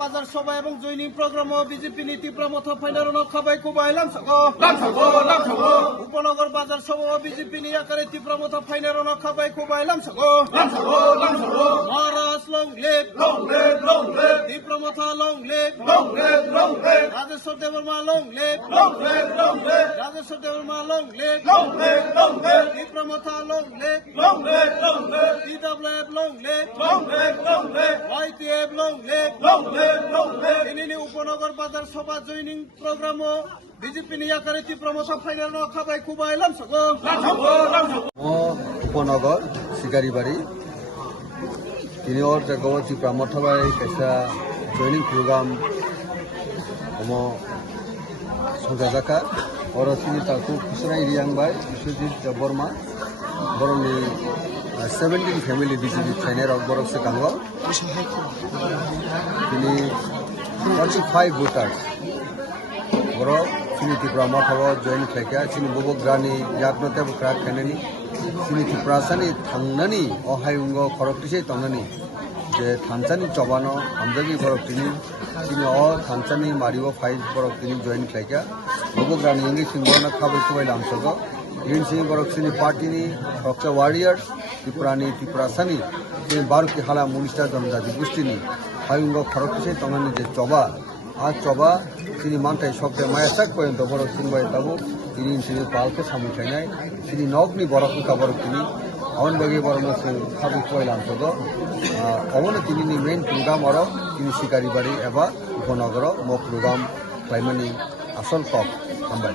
বাজার সভা এবং জৈনিক প্রোগ্রাম ও বিজেপি নীতি প্রমথ ফাইনাল খাবাই কুবাইলাম উপনগর বাজার সভা ও বিজেপি নি আকারে তীব্রমথ ফাইনাল খাবাই কুবাইলাম মহারাজ লং লেপ তীব্রমথ লং লেপ রাজেশ্বর দেবর্মা লং লেপ রাজেশ্বর দেবর্মা লং লেপ তীব্রমথ লং লেপ TWF লং লেপ YTF লং লেপ তিনি উপনগর বাজার সভা জয়নিং প্রোগ্রাম ও বিজেপি নিয়াকারে তীব্রমথ ফাইনাল খাবাই কুবাইলাম উপনগর শিকারিবাড়ি তিনি ওর জায়গায় তীব্রমথ বাই কাইসা জয়নিং প্রোগ্রাম ওমো সংজাজাকা ওর তিনি তাকু খুচরা রিয়াংবাই বিশ্বজিৎ বর্মা বরংনি 17 ফ্যামিলি বিজেপি ট্রেনের বরফ সে গাঙ্গ তিনি 45 ভোটার্स বরফ তিনি তীব্রমথ জয়েন খাইকা তিনি ববগ্রানি याग्नते बुक्रा खाइनानि তিনি তীব্রাসানি थांनानि अहायुंग खरकटिसे तंनानि जे थानसानि चबानो हामजागि बरफ তিনি अ थानसानि मारिओ 5 बरफ তিনি जয়েन खाइका बबग्रानि इंगि सिंगना खाबै खुबै लामसगो ग्रीन सिंह बरफ सिनि पार्टीनि रक्षा वारियर्स ত্রিপুরানি ত্রিপুরাসানি যে 12 हाला मुनिस्टा जनजाति गोष्ठीनि हायुंग खरकटिसे तंनानि जे चबा आ चबा তিনি मानथाय सबसे मायासाक पर्यन्त बरफ सिंबाय ताबो তিনি सिनि पालको सामुखायनाय सिनि नगनि बरफ बरफ তিনি अनबागे बरफ खाबै खुबै लामसगो अवनो तिनि मेन प्रोग्राम और তিনি शिकारिबाड़ी एबा उपनगर म प्रोग्राम खालामनायनि आसल कक हामबाय।